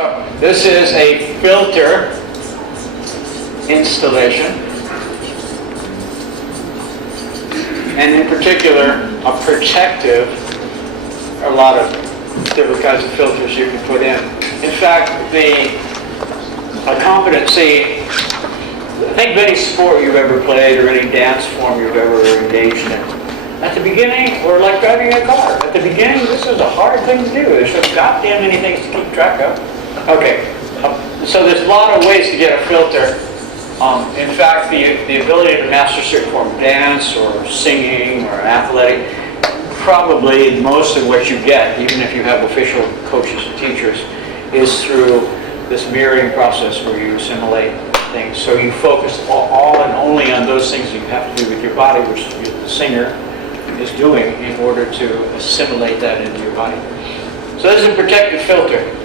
So this is a filter installation, and in particular a protective. There are a lot of different kinds of filters you can put in. In fact, a competency, think of any sport you've ever played or any dance form you've ever engaged in. At the beginning, or like driving a car, at the beginning this is a hard thing to do. There's so goddamn many things to keep track of. Okay, so there's a lot of ways to get a filter. In fact, the ability to master certain form of dance or singing or athletic, probably most of what you get, even if you have official coaches and teachers, is through this mirroring process where you assimilate things. So you focus all and only on those things you have to do with your body, which the singer is doing in order to assimilate that into your body. So this is a protective filter.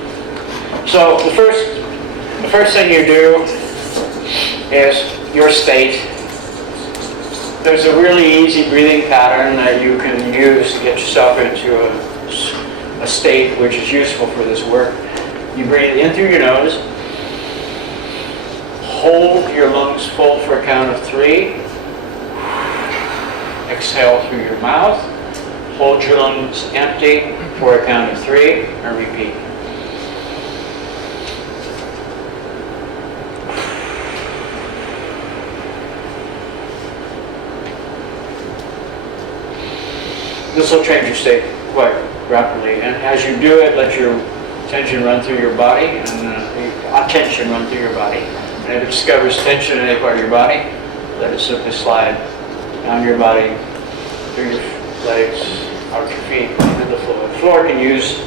So the first thing you do is your state. There's a really easy breathing pattern that you can use to get yourself into a state which is useful for this work. You breathe in through your nose, hold your lungs full for a count of 3, exhale through your mouth, hold your lungs empty for a count of 3, and repeat. This will change your state quite rapidly, and as you do it, let your tension run through your body, and attention run through your body. And if it discovers tension in any part of your body, let it simply slide down your body, through your legs, out your feet, into the floor. The floor can use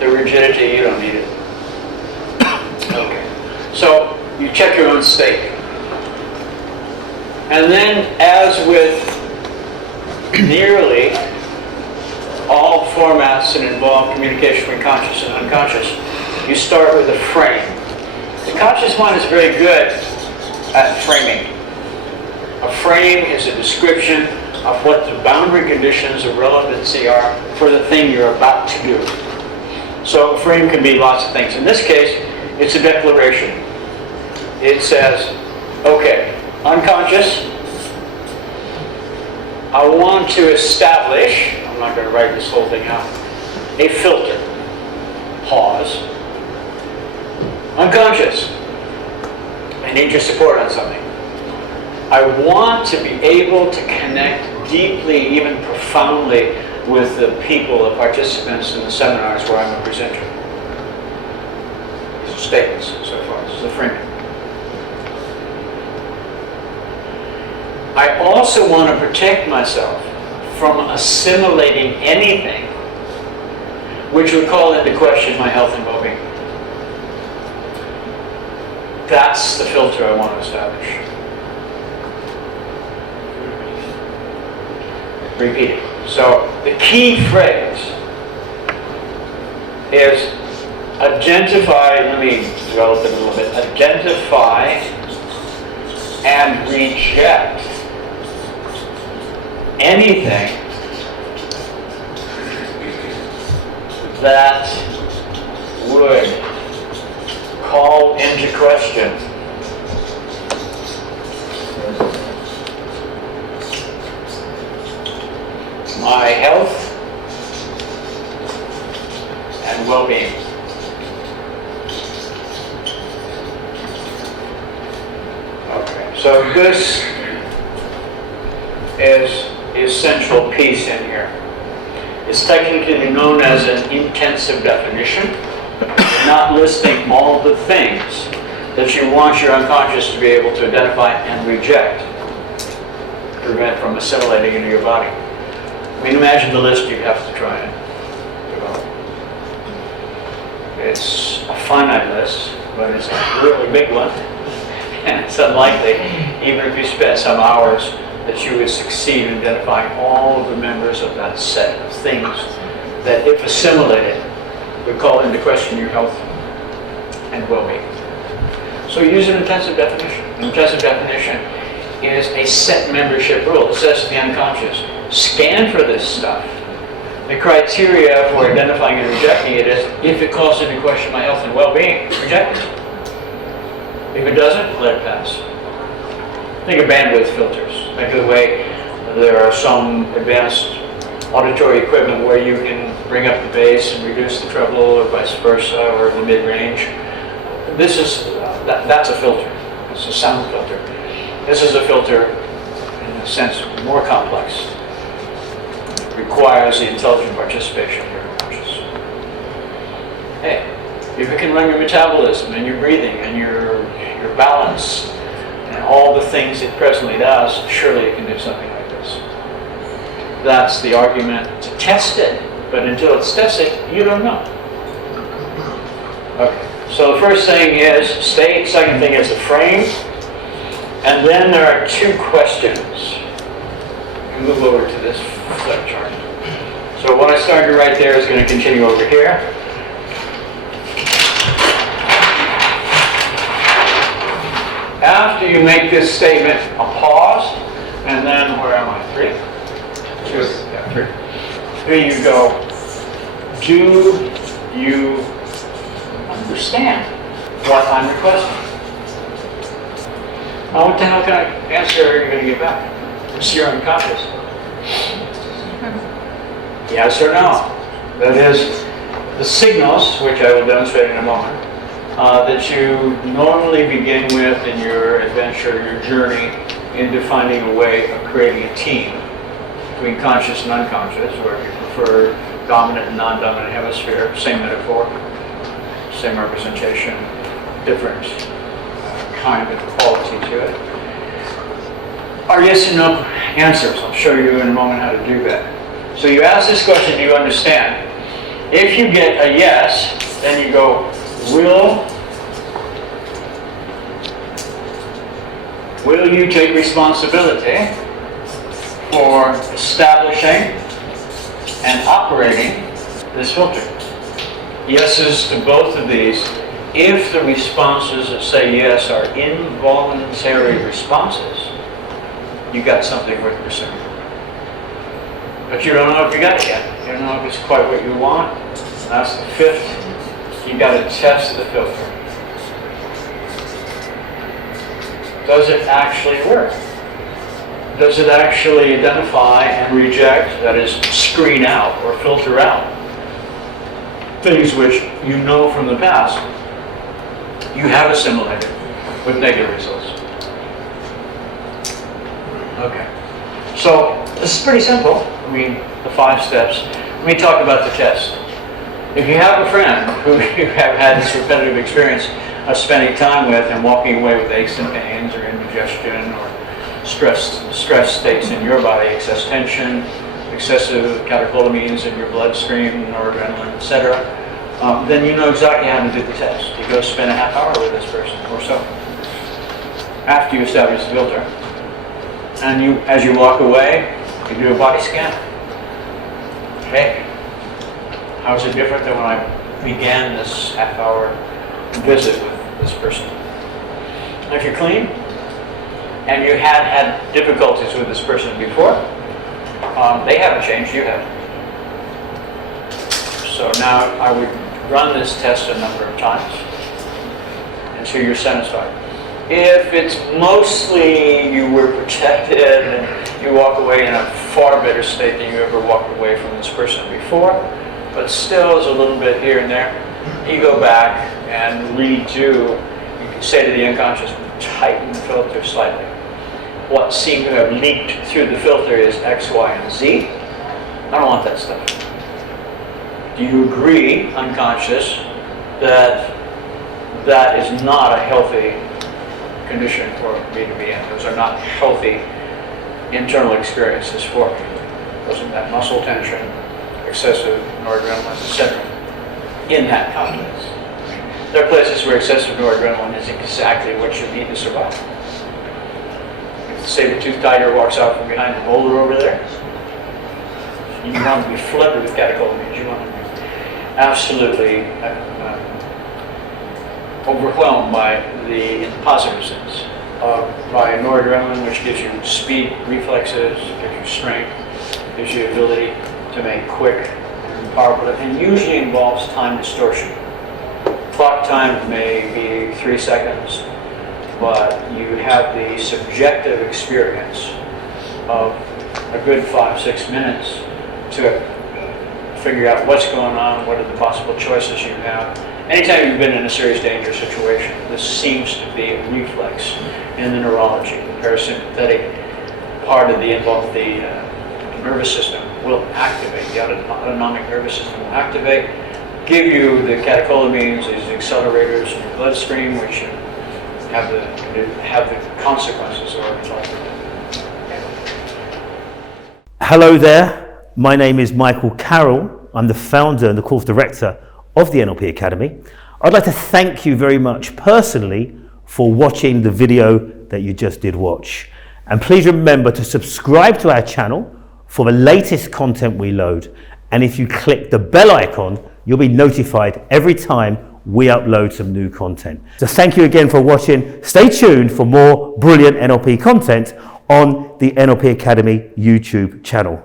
the rigidity, you don't need it. Okay, so you check your own state. And then, as with nearly all formats that involve communication between conscious and unconscious, you start with a frame. The conscious mind is very good at framing. A frame is a description of what the boundary conditions of relevancy are for the thing you're about to do. So a frame can be lots of things. In this case, it's a declaration. It says, okay, unconscious, I want to establish, I'm not going to write this whole thing out, a filter. Pause. Unconscious, I need your support on something. I want to be able to connect deeply, even profoundly, with the people, the participants in the seminars where I'm a presenter. These are statements so far. This is the framing. I also want to protect myself from assimilating anything which would call into question my health and well-being. That's the filter I want to establish. Repeating. So the key phrase is identify, let me develop it a little bit, identify and reject anything that would call into question my health and well-being. Okay, so this is the essential piece in here. It's technically known as an intensive definition, not listing all the things that you want your unconscious to be able to identify and reject, prevent from assimilating into your body. I mean, imagine the list you have to try and develop. It's a finite list, but it's a really big one, and it's unlikely, even if you spent some hours, that you would succeed in identifying all of the members of that set of things that, if assimilated, would call into question your health and well-being. So use an intensive definition. An intensive definition is a set membership rule. It says to the unconscious, scan for this stuff. The criteria for identifying and rejecting it is if it calls into question my health and well-being, reject it. If it doesn't, let it pass. Think of bandwidth filters. Think of the way there are some advanced auditory equipment where you can bring up the bass and reduce the treble, or vice versa, or the mid-range. This is that's a filter. It's a sound filter. This is a filter, in a sense, more complex. It requires the intelligent participation of your conscious. Hey, if it can run your metabolism and your breathing and your balance and all the things it presently does, surely it can do something like this. That's the argument to test it, but until it's tested, you don't know. Okay, so the first thing is state, second thing is the frame, and then there are two questions. We move over to this flip chart. So what I started right there is going to continue over here. After you make this statement, a pause, and then where am I? 3? 2. Yeah, 3. Here you go. Do you understand what I'm requesting? Now, what the hell kind of answer are you going to get back? It's your unconscious. Yes or no? That is the signals, which I will demonstrate in a moment, that you normally begin with in your adventure, your journey into finding a way of creating a team between conscious and unconscious, or if you prefer dominant and non-dominant hemisphere, same metaphor, same representation, different kind of quality to it. Are yes and no answers. I'll show you in a moment how to do that. So you ask this question, do you understand? If you get a yes, then you go, will you take responsibility for establishing and operating this filter? Yeses to both of these. If the responses that say yes are involuntary responses, you got something worth pursuing. But you don't know if you got it yet. You don't know if it's quite what you want. That's the fifth. You got to test the filter. Does it actually work? Does it actually identify and reject, that is, screen out or filter out, things which you know from the past you have assimilated with negative results? Okay. So this is pretty simple. I mean, the 5 steps. Let me talk about the test. If you have a friend who you have had this repetitive experience of spending time with and walking away with aches and pains or indigestion or stress states in your body, excess tension, excessive catecholamines in your bloodstream, noradrenaline, etc., then you know exactly how to do the test. You go spend a half hour with this person or so after you establish the filter. And you, as you walk away, you do a body scan. Okay. How is it different than when I began this half-hour visit with this person? If you're clean, and you had difficulties with this person before, they haven't changed, you have. So now I would run this test a number of times until you're satisfied. If it's mostly you were protected and you walk away in a far better state than you ever walked away from this person before, but still is a little bit here and there, you go back and redo. You can say to the unconscious, tighten the filter slightly. What seemed to have leaked through the filter is X, Y, and Z. I don't want that stuff. Do you agree, unconscious, that that is not a healthy condition for me to be in? Those are not healthy internal experiences for me. Those are that muscle tension, excessive noradrenaline, etc. in that context. There are places where excessive noradrenaline is exactly what you need to survive. If the saber-toothed tiger walks out from behind the boulder over there, you want to be flooded with catecholamines. You want to be absolutely overwhelmed by the positive sense, by noradrenaline, which gives you speed, reflexes, gives you strength, gives you ability to make quick and powerful, and usually involves time distortion. Clock time may be 3 seconds, but you have the subjective experience of a good 5-6 minutes to figure out what's going on, what are the possible choices you have. Anytime you've been in a serious danger situation, this seems to be a reflex in the neurology. The parasympathetic part of the nervous system will activate, the autonomic nervous system will activate, give you the catecholamines, these accelerators in your bloodstream, which have the consequences of our. Hello there, my name is Michael Carroll. I'm the founder and the course director of the NLP Academy. I'd like to thank you very much personally for watching the video that you just did watch. And please remember to subscribe to our channel for the latest content we load. And if you click the bell icon, you'll be notified every time we upload some new content. So thank you again for watching. Stay tuned for more brilliant NLP content on the NLP Academy YouTube channel.